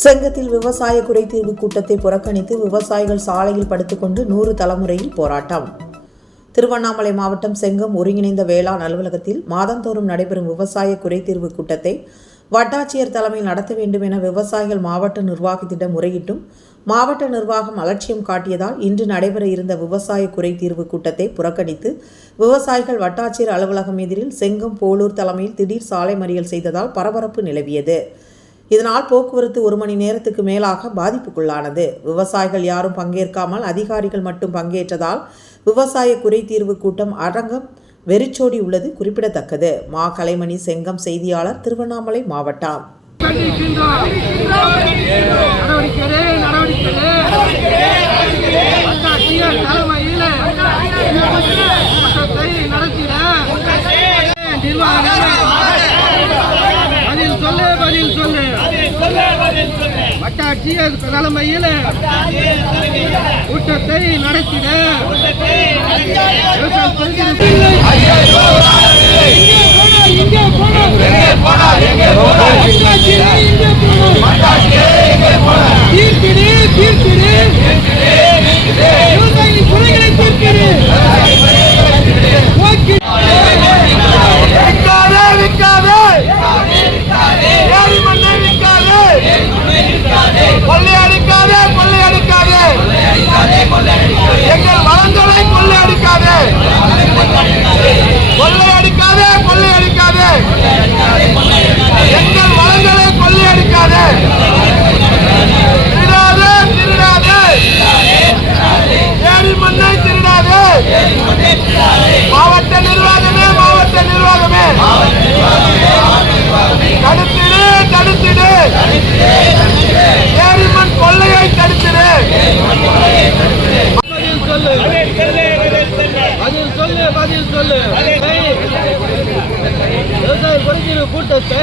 செங்கத்தில் விவசாய குறைதீர்வு கூட்டத்தை புறக்கணித்து விவசாயிகள் சாலையில் படுத்துக்கொண்டு நூறு தலைமுறையில் போராட்டம். திருவண்ணாமலை மாவட்டம் செங்கம் ஒருங்கிணைந்த வேளாண் அலுவலகத்தில் மாதந்தோறும் நடைபெறும் விவசாய குறைதீர்வு கூட்டத்தை வட்டாட்சியர் தலைமையில் நடத்த வேண்டும் என விவசாயிகள் மாவட்ட நிர்வாகத்திடம் முறையிட்டும் மாவட்ட நிர்வாகம் அலட்சியம் காட்டியதால் இன்று நடைபெற இருந்த விவசாய குறைதீர்வு கூட்டத்தை புறக்கணித்து விவசாயிகள் வட்டாட்சியர் அலுவலகம் எதிரில் செங்கம் போலூர் தலைமையில் திடீர் சாலை மறியல் செய்ததால் பரபரப்பு நிலவியது. இதனால் போக்குவரத்து ஒரு மணி நேரத்துக்கு மேலாக பாதிப்புக்குள்ளானது. விவசாயிகள் யாரும் பங்கேற்காமல் அதிகாரிகள் மட்டும் பங்கேற்றதால் விவசாய குறைதீர்வு கூட்டம் அரங்கம் வெறிச்சோடி உள்ளது குறிப்பிடத்தக்கது. மா. கலைமணி செங்கம் செய்தியாளர் திருவண்ணாமலை மாவட்டம். நடத்திட நிர்வாகம் வட்டாட்சியர் தலைமையில் கூட்டத்தை நடத்திட பதில் சொல்லு பதில் சொல்லு. விவசாய குறைக்கிற கூட்டத்தை